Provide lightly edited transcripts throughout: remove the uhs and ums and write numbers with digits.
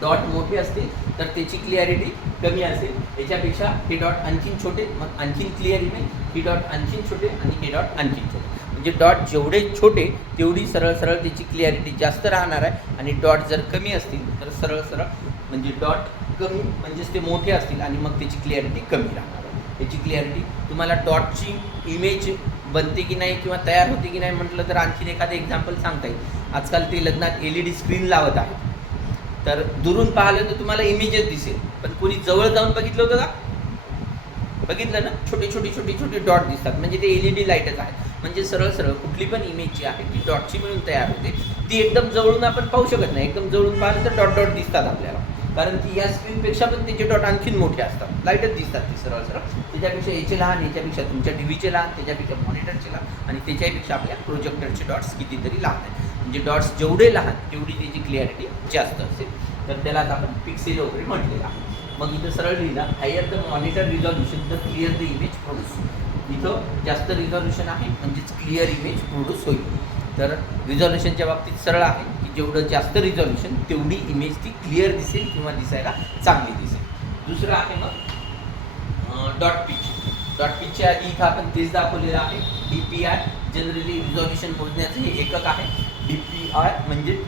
Dot मोठे असतील तर त्याची क्लिअरिटी कमी असेल, याच्यापेक्षा हे डॉट आणखीन छोटे मग आणखीन क्लिअर इमेज, ही डॉट आणखीन छोटे आणि हे डॉट आणखीन छोटे. म्हणजे डॉट जेवढे छोटे तेवढी सरळ सरळ त्याची क्लिअरिटी जास्त राहणार आहे, आणि डॉट जर कमी असतील तर सरळ सरळ म्हणजे डॉट कमी म्हणजेच ते मोठे असतील आणि मग त्याची क्लिअरिटी कमी राहणार आहे. याची क्लिअरिटी तुम्हाला डॉटची इमेज बनते की नाही किंवा तयार होते की नाही म्हटलं तर आणखीन एखादं एक्झाम्पल सांगता येईल. आजकाल ते लग्नात LED स्क्रीन लावत आहेत, तर दुरून पाहिलं तर तुम्हाला इमेजच दिसेल, पण कोणी जवळ जाऊन बघितलं होतं का? बघितलं ना, छोटे छोटे छोटे छोटे डॉट दिसतात, म्हणजे ते LED लाईटच आहेत. म्हणजे सरळ सरळ कुठली पण इमेज जी आहे ती डॉटची मिळून तयार होते. ती एकदम जवळून आपण पाहू शकत नाही, एकदम जवळून पाहिलं तर डॉट डॉट दिसतात आपल्याला, कारण की या स्क्रीनपेक्षा पण त्याचे डॉट आणखीन मोठे असतात, लाईटच दिसतात ती सरळ सरळ. त्याच्यापेक्षा याचे लहान, याच्यापेक्षा तुमच्या टीव्हीचे लहान, त्याच्यापेक्षा मॉनिटरचे लहान, आणि त्याच्यापेक्षा आपल्या प्रोजेक्टरचे डॉट्स कितीतरी लहान आहेत. म्हणजे डॉट्स जेवढे लहान तेवढी त्याची क्लिअरिटी जास्त असेल, तर त्यालाच आपण पिक्सेल वगैरे म्हटलेलं आहे. मग इथं सरळ लिहिलं, higher the monitor resolution the clear the image produce. इथं जास्त रिझॉल्युशन आहे म्हणजेच क्लिअर इमेज प्रोड्यूस होईल. तर रिझॉल्युशनच्या बाबतीत सरळ आहे की जेवढं जास्त रिझॉल्युशन तेवढी इमेज ती क्लिअर दिसेल किंवा दिसायला चांगली दिसेल. दुसरं आहे मग डॉट पिच. डॉट पिचच्या आधी इथं आपण तेच दाखवलेलं आहे. DPI जनरली रिझॉल्युशन मोजण्याचं हे एकक आहे. DPI म्हणजे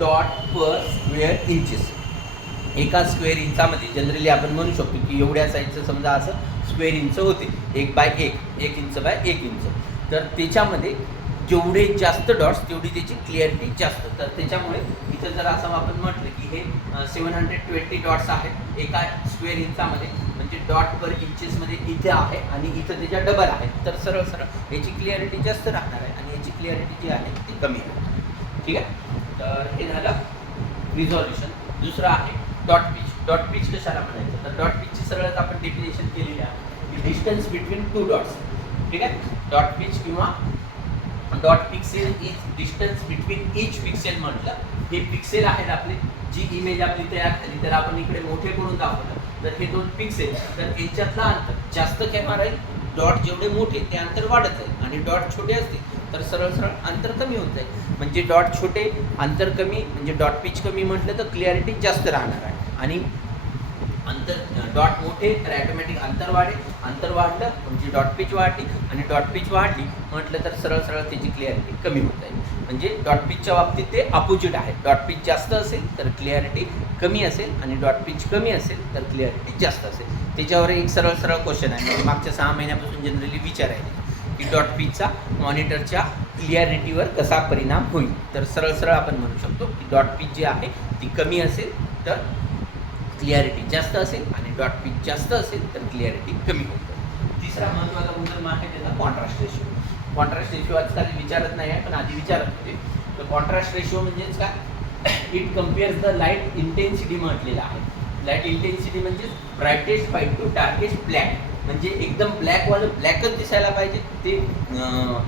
डॉट पर स्क्वेअर इंचेस. एका स्क्वेअर इंचामध्ये जनरली आपण म्हणू शकतो की एवढ्या साईजचं समजा असं स्क्वेअर इंच होते, 1/1, 1 इंच बाय 1 इंच. तर त्याच्यामध्ये जेवढे जास्त डॉट्स तेवढी त्याची क्लिअरिटी जास्त. तर त्याच्यामुळे इथं जर असं आपण म्हटलं की हे 720 डॉट्स आहेत एका स्क्वेअर इंचामध्ये, म्हणजे डॉट पर इंचेसमध्ये इथे आहे आणि इथं त्याच्या डबल आहे, तर सरळ सरळ याची क्लिअरिटी जास्त राहणार आहे आणि याची क्लिअरिटी जी आहे ती कमी आहे. ठीक आहे, तर हे झालं रिझॉल्युशन. दुसरं आहे डॉट पिच. डॉट पिच कशाला म्हणायचं, तर डॉट पिचची सरळच आपण डेफिनेशन केलेली आहे, डिस्टन्स बिटवीन टू डॉट्स. ठीक आहे, डॉट पिच किंवा dot pixel is distance between each pixel. म्हटलं हे पिक्सेल आहेत आपले, जी इमेज आपली तयार झाली तर आपण इकडे मोठे करून दाखवलं तर हे 2 पिक्सेल, तर यांच्यातलं अंतर जास्त केव्हा राहील, डॉट जेवढे मोठे ते अंतर वाढत जाईल, आणि डॉट छोटे असतील तर सरळ सरळ अंतर कमी होत जाईल. म्हणजे डॉट छोटे अंतर कमी म्हणजे डॉट पिच कमी म्हटलं तर क्लिअरिटी जास्त राहणार आहे, आणि अंतर डॉट मोठे तर ॲटोमॅटिक अंतर वाढेल, अंतर वाढलं म्हणजे डॉट पिच वाढली, आणि डॉट पिच वाढली म्हटलं तर सरळ सरळ त्याची क्लिअरिटी कमी होत जाईल. म्हणजे डॉट पिचच्या बाबतीत ते अपोजिट आहे. डॉट पिच जास्त असेल तर क्लिअरिटी कमी असेल, आणि डॉट पिच कमी असेल तर क्लिअरिटी जास्त असेल. त्याच्यावर एक सरळ सरळ क्वेश्चन आहे, म्हणजे मागच्या 6 महिन्यापासून जनरली विचारायचे की डॉट पिचचा मॉनिटरच्या क्लिअरिटीवर कसा परिणाम होईल. तर सरळ सरळ आपण म्हणू शकतो की डॉट पिच जी आहे ती कमी असेल तर क्लिअरिटी जास्त असेल, आणि डॉट पिच जास्त असेल तर क्लिअरिटी कमी होईल. तिसरा महत्त्वाचा गुणधर्म आहे त्याचा कॉन्ट्रास्ट रेशो. कॉन्ट्रास्ट रेशो आजकाल विचारत नाही आहे, पण आधी विचारत होते. तर कॉन्ट्रास्ट रेशो म्हणजेच काय, इट कम्पेअर्स द लाईट इंटेन्सिटी म्हटलेलं आहे. लाईट इंटेन्सिटी म्हणजे ब्राईटेस्ट व्हाईट टू डार्केस्ट ब्लॅक. म्हणजे एकदम ब्लॅकवालं ब्लॅकच दिसायला पाहिजे, ते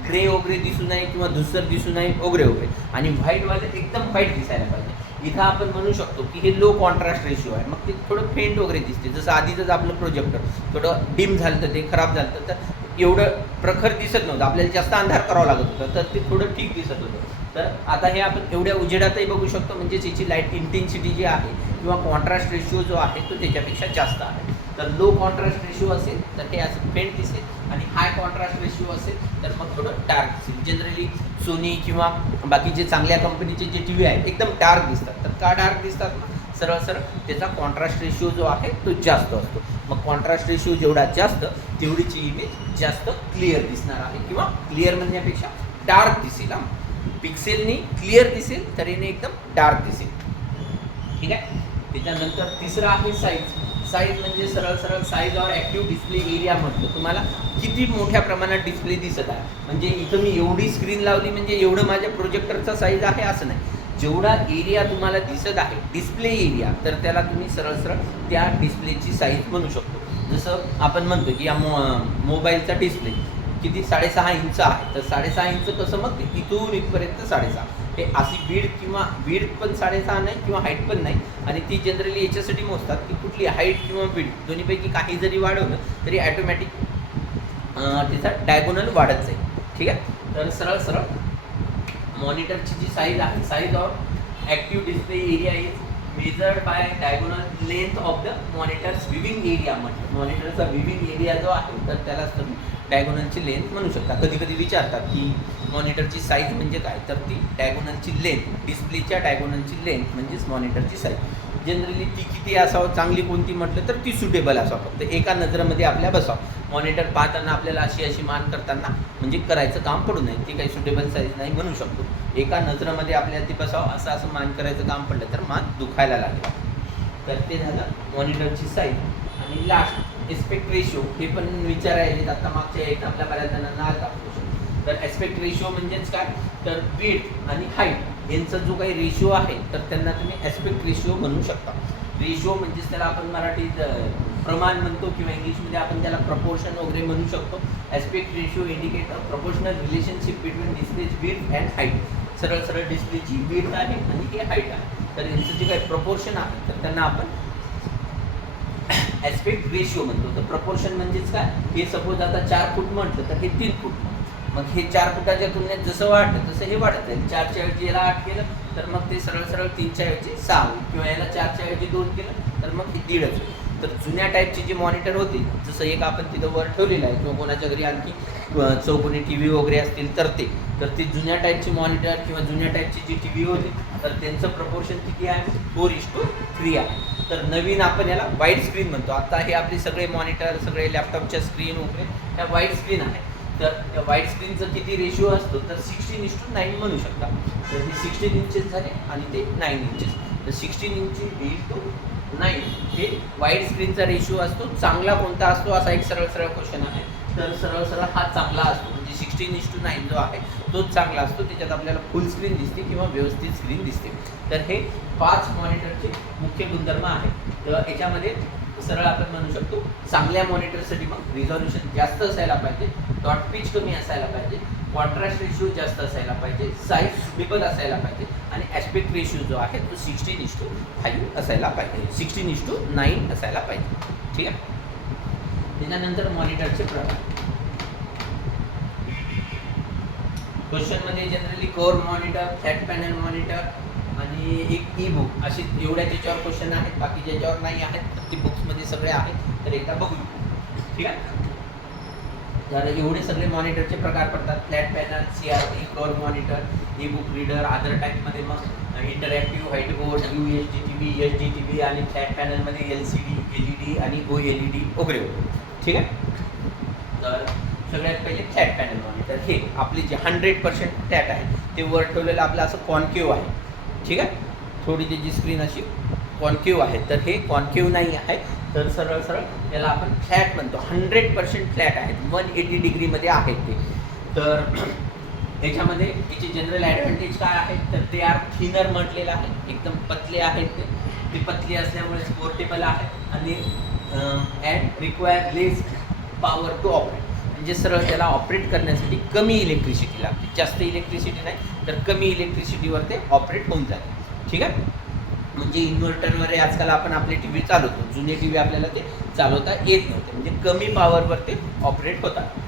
ग्रे वगैरे दिसू नये किंवा धुसर दिसू नये वगैरे वगैरे, आणि व्हाईटवालं एकदम व्हाईट दिसायला पाहिजे. इथं आपण म्हणू शकतो की हे लो कॉन्ट्रास्ट रेशो आहे, मग ते थोडं फेंट वगैरे दिसते. जसं आधीचंच आपलं प्रोजेक्टर थोडं डिम झालं तर ते खराब झालं तर एवढं प्रखर दिसत नव्हतं, आपल्याला जास्त अंधार करावा लागत होतं, तर ते थोडं ठीक दिसत होतं. तर आता हे आपण एवढ्या उजेडातही बघू शकतो, म्हणजेच याची लाईट इंटेन्सिटी जी आहे किंवा कॉन्ट्रास्ट रेशो जो आहे तो त्याच्यापेक्षा जास्त आहे. तर लो कॉन्ट्रास्ट रेशो असेल तर हे असं फेंट दिसेल, आणि हाय कॉन्ट्रास्ट रेशो असेल तर मग थोडं डार्क दिसेल. जनरली सोनी किंवा बाकीचे चांगल्या कंपनीचे जे TV आहेत एकदम डार्क दिसतात. तर का डार्क दिसतात, सरळ सरळ त्याचा कॉन्ट्रास्ट रेशो जो आहे तो जास्त असतो. मग कॉन्ट्रास्ट रेशो जेवढा जास्त तेवढीची इमेज जास्त क्लिअर दिसणार आहे, किंवा क्लिअर म्हणण्यापेक्षा डार्क दिसेल. पिक्सेलनी क्लिअर दिसेल तर याने एकदम डार्क दिसेल. ठीक आहे, त्याच्यानंतर तिसरं आहे साईज. साईज म्हणजे सरळ सरळ size or active display area म्हटलं, तुम्हाला किती मोठ्या प्रमाणात डिस्प्ले दिसत आहे. म्हणजे इथं मी एवढी स्क्रीन लावली म्हणजे एवढं माझ्या प्रोजेक्टरचा साईज आहे असं नाही. जेवढा एरिया तुम्हाला दिसत आहे डिस्प्ले एरिया, तर त्याला तुम्ही सरळ सरळ त्या डिस्प्लेची साईज म्हणू शकतो. जसं आपण म्हणतो की या मोबाईलचा डिस्प्ले किती 6.5 इंच आहे, तर 6.5 इंच कसं, मग इथून इथपर्यंत 6.5. हे अशी बीड पण 6.5 नाही किंवा हाईट पण नाही, आणि ती जनरली याच्यासाठी मोजतात की कुठली हाईट किंवा बीड दोन्हीपैकी काही जरी वाढवलं तरी ॲटोमॅटिक त्याचा डायगोनल वाढत जाईल. ठीक आहे, तर सरळ सरळ मॉनिटरची जी साईज आहे, size of active display area is measured by diagonal length of the monitors viewing area म्हटलं. मॉनिटरचा विविंग एरिया जो आहे तर त्यालाच तुम्ही डायगोनलची लेंथ म्हणू शकता. कधी कधी विचारतात की मॉनिटरची साईज म्हणजे काय, तर ती डायगोनलची लेंथ, डिस्प्लेच्या डायगोनलची लेंथ म्हणजेच मॉनिटरची साईज. जनरली ती किती असावं, चांगली कोणती म्हटलं तर ती सुटेबल असावं, फक्त एका नजरेमध्ये आपल्या बसावं. मॉनिटर पाहताना आपल्याला अशी अशी मान करताना म्हणजे करायचं काम पडू नये, ती काही सुटेबल साईज नाही म्हणू शकतो. एका नजरेमध्ये आपल्याला ती बसावं, असं मान करायचं काम पडलं तर मान दुखायला लागेल. तर ते झालं मॉनिटरची साईज. आणि लास्ट एस्पेक्ट रेशिओ, हे पण विचारायचे आता मागच्या एक्झामला बऱ्याच जणांना आला प्रश्न. तर एस्पेक्ट रेशिओ म्हणजेच काय, तर विड्थ आणि हाईट यांचा जो काही रेशिओ आहे तर त्यांना तुम्ही एस्पेक्ट रेशिओ म्हणू शकता. रेशिओ म्हणजेच त्याला आपण मराठीत प्रमाण म्हणतो किंवा इंग्लिशमध्ये आपण त्याला प्रपोर्शन वगैरे म्हणू शकतो. Aspect ratio indicate a proportional relationship between displays width and height. सरळ सरळ डिस्प्लेची विड्थ आहे आणि हे हाईट आहे, तर यांचं जे काही प्रपोर्शन आहे तर त्यांना आपण एस्पेक्ट रेशिओ म्हणतो. तर प्रपोर्शन म्हणजेच काय, हे सपोज आता 4 फूट म्हटलं तर हे 3 फूट, मग हे 4 फुटाच्या तुलनेत जसं वाढतं तसं हे वाढत जाईल. 4च्या ऐवजी याला 8 केलं तर मग ते सरळ सरळ 3च्या ऐवजी 6 होईल, किंवा याला 4च्या ऐवजी 2 केलं तर मग हे 1.5 होईल. तर जुन्या टाईपची जी मॉनिटर होती, जसं एक आपण तिथं वर ठेवलेलं आहे किंवा कोणाच्या घरी आणखी चौकोनी टी व्ही वगैरे असतील तर ती जुन्या टाईपची मॉनिटर किंवा जुन्या टाईपची जी टी व्ही होती तर त्यांचं प्रपोर्शन किती आहे, 4:3 आहे. तर नवीन आपण याला वाईड स्क्रीन म्हणतो. आता हे आपले सगळे मॉनिटर, सगळे लॅपटॉपच्या स्क्रीन वगैरे ह्या वाईड स्क्रीन आहे. तर त्या वाईड स्क्रीनचं किती रेशिओ असतो, तर 16:9 म्हणू शकता. तर हे 16 इंचेस झाले आणि ते 9 इंचेस. तर 16 इंच 9 हे वाईड स्क्रीनचा रेशिओ असतो. चांगला कोणता असतो असा एक सरळ सरळ क्वेश्चन आहे. तर सरळ सरळ हा चांगला असतो, म्हणजे 16:9 जो आहे तोच चांगला असतो. त्याच्यात आपल्याला फुल स्क्रीन दिसते किंवा व्यवस्थित स्क्रीन दिसते. तर हे 5 मॉनिटरचे मुख्य गुणधर्म आहेत. तर याच्यामध्ये सरळ आपण म्हणू शकतो चांगल्या मॉनिटरसाठी मग रिझॉल्युशन जास्त असायला पाहिजे, डॉट पिच कमी असायला पाहिजे, कॉन्ट्रास्ट रेशिओ जास्त असायला पाहिजे, साईज सुटेबल असायला पाहिजे आणि ॲस्पेक्ट रेशिओ जो आहे तो 16:5 असायला पाहिजे, 16:9 असायला पाहिजे. ठीक आहे. त्याच्यानंतर मॉनिटरचे प्रकार. क्वेश्चनमध्ये generally core monitor, flat panel monitor आणि एक ई बुक असे एवढ्या त्याच्यावर क्वेश्चन आहेत, बाकी ज्याच्यावर नाही आहेत तर ती बुक्समध्ये सगळे आहेत. तर एकदा बघू. ठीक आहे. तर एवढे सगळे मॉनिटरचे प्रकार पडतात. Flat panel, CRT, core monitor, E book reader. Other टाईपमध्ये मग interactive, white board, UHD-TV, HD-TV आणि फ्लॅट पॅनलमध्ये LCD, LED आणि OLED वगैरे वगैरे. ठीक आहे. तर सगळ्यात पहिले फ्लॅट पॅनल मॉनिटर. हे आपली जे 100% फ्लॅट आहे ते वर ठेवलेलं आपलं असं कॉन्केव्ह आहे. ठीक आहे. थोडी त्याची स्क्रीन अशी कॉन्केव्ह आहे. तर हे कॉन्केव्ह नाही आहे, तर सरळ सरळ याला आपण फ्लॅट म्हणतो. 100% फ्लॅट आहेत, 180 डिग्रीमध्ये आहेत ते. तर याच्यामध्ये याचे जनरल ॲडव्हान्टेज काय आहेत, तर ते आर थिनर म्हटलेलं आहे, एकदम पतले आहेत ते पतले असल्यामुळे पोर्टेबल आहेत आणि and require less power to operate. म्हणजे सरळ त्याला ऑपरेट करण्यासाठी कमी इलेक्ट्रिसिटी लागते, जास्त इलेक्ट्रिसिटी नाही तर कमी इलेक्ट्रिसिटीवर ते ऑपरेट होऊन जाते. ठीक आहे. म्हणजे इन्व्हर्टरवर आजकाल आपण आपले टी व्ही चालवतो, जुने टी व्ही आपल्याला ते चालवता येत नव्हते, म्हणजे कमी पॉवरवर ते ऑपरेट होतात.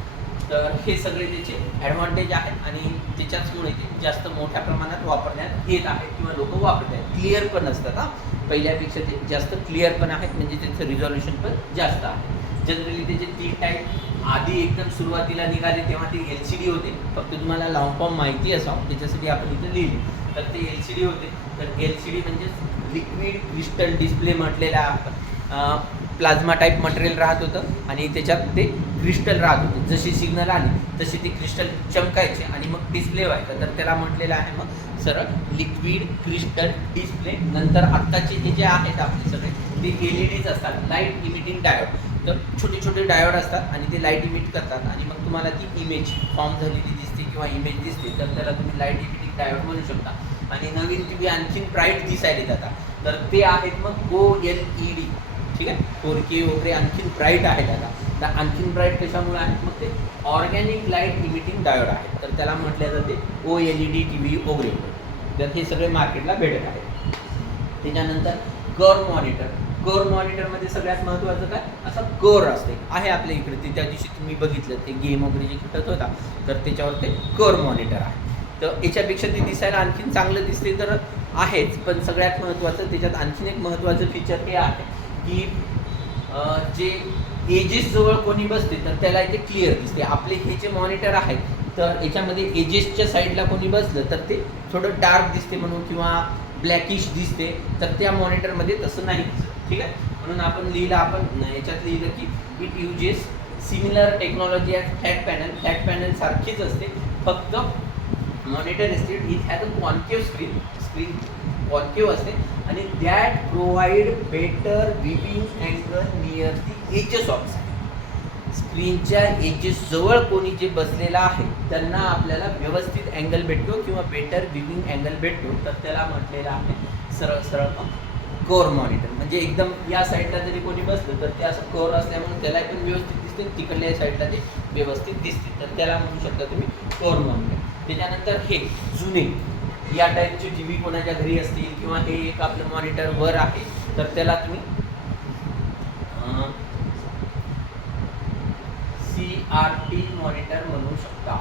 तर हे सगळे त्याचे ॲडव्हान्टेज आहेत आणि त्याच्याचमुळे ते जास्त मोठ्या प्रमाणात वापरण्यात येत आहेत किंवा लोक वापरत आहेत. क्लिअर पण असतात. पहिल्यापेक्षा ते जास्त क्लिअर पण आहेत, म्हणजे त्यांचं रिझॉल्युशन पण जास्त आहे. जनरली त्याचे 3 टाईप आधी एकदम सुरुवातीला निघाले तेव्हा ते LCD होते. फक्त तुम्हाला लॉंग फॉर्म माहिती असावं त्याच्यासाठी आपण इथे लिहिले. तर ते LCD होते. तर LCD म्हणजेच लिक्विड क्रिस्टल डिस्प्ले म्हटलेला आपण. प्लाझ्मा टाईप मटेरियल राहत होतं आणि त्याच्यात ते क्रिस्टल राहत होते. जशी सिग्नल आली तशी ती क्रिस्टल चमकायचे आणि मग डिस्प्ले व्हायचं. तर त्याला म्हटलेलं आहे मग सरळ लिक्विड क्रिस्टल डिस्प्ले. नंतर आत्ताचे जे आहेत आपले सगळे ते LEDच असतात, लाईट इमिटिंग डायोड. तर छोटे छोटे डायोड असतात आणि ते लाईट इमिट करतात आणि मग तुम्हाला ती इमेज फॉर्म झालेली दिसते किंवा इमेज दिसते, तर त्याला तुम्ही लाईट इमिटिंग डायोड म्हणू शकता. आणि नवीन टी व्ही आणखीन ब्राईट दिसायला जातात, तर ते आहेत मग OLED. ठीक आहे. 4K वगैरे आणखीन ब्राईट आहेत आता. तर आणखीन ब्राईट कशामुळे आहेत, मग ते ऑर्गॅनिक लाईट इमिटिंग डायोड आहेत, तर त्याला म्हटलं जाते OLED टी व्ही वगैरे. तर हे सगळे मार्केटला भेटत आहेत. त्याच्यानंतर कर्व मॉनिटर. कर्व मॉनिटरमध्ये सगळ्यात महत्त्वाचं काय, असं कर्व असते आहे आपल्या इकडे. ते त्या दिवशी तुम्ही बघितलं ते गेम वगैरे जे खेळत होता तर त्याच्यावर ते कर्व मॉनिटर आहे. तर याच्यापेक्षा ते दिसायला आणखीन चांगलं दिसते. तर आहेच, पण सगळ्यात महत्त्वाचं त्याच्यात आणखीन एक महत्त्वाचं फीचर हे आहे की जे एजेस जवळ कोणी बसते तर त्याला इथे क्लिअर दिसते. आपले हे जे मॉनिटर आहेत तर याच्यामध्ये एजेसच्या साईडला कोणी बसलं तर ते थोडं डार्क दिसते म्हणून किंवा ब्लॅकिश दिसते, तर त्या मॉनिटरमध्ये तसं नाही दिसत. ठीक आहे, म्हणून आपण याच्यात लिहिलं की it uses similar technology at flat panel. Flat panel सारखीच असते, फक्त monitor instead it has a concave screen concave असते आणि that provide better viewing angle near the edges of side. स्क्रीनच्या एजेस जवळ कोणी जे बसलेला आहे त्यांना आपल्याला व्यवस्थित अँगल भेटतो किंवा बेटर व्ह्यूइंग अँगल भेटतो, तर त्याला म्हटलेलं आहे सरळ सरळ कोर मॉनिटर. म्हणजे एकदम या साईडला जरी कोणी बसलं तर ते असं कोर असल्यामुळे त्याला पण व्यवस्थित दिसते, तिकडल्या साईडला ते व्यवस्थित दिसते, तर त्याला म्हणू शकता तुम्ही कोर मॉनिटर. त्याच्यानंतर हे जुने या टाईपचे टी व्ही कोणाच्या घरी असतील किंवा हे एक आपलं मॉनिटर वर आहे तर त्याला तुम्ही CRT मॉनिटर म्हणू शकता.